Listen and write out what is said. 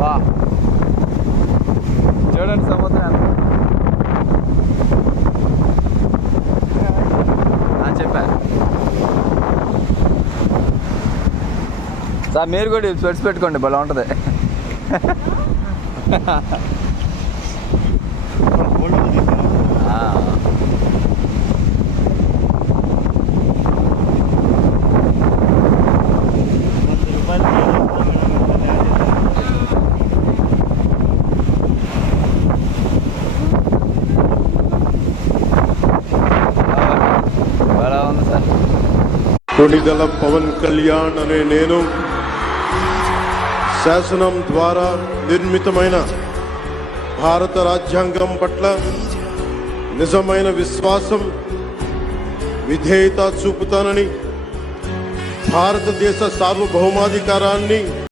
వా చూడండి సముద్రాన్ని. చెప్పా సార్, మీరు కూడా స్పెట్స్ పెట్టుకోండి, భలే ఉంటుంది. కొణిదెల పవన్ కళ్యాణ్ అనే నేను శాసనం ద్వారా నిర్మితమైన భారత రాజ్యాంగం పట్ల నిజమైన విశ్వాసం, విధేయత చూపుతానని, భారతదేశ సార్వభౌమాధికారాన్ని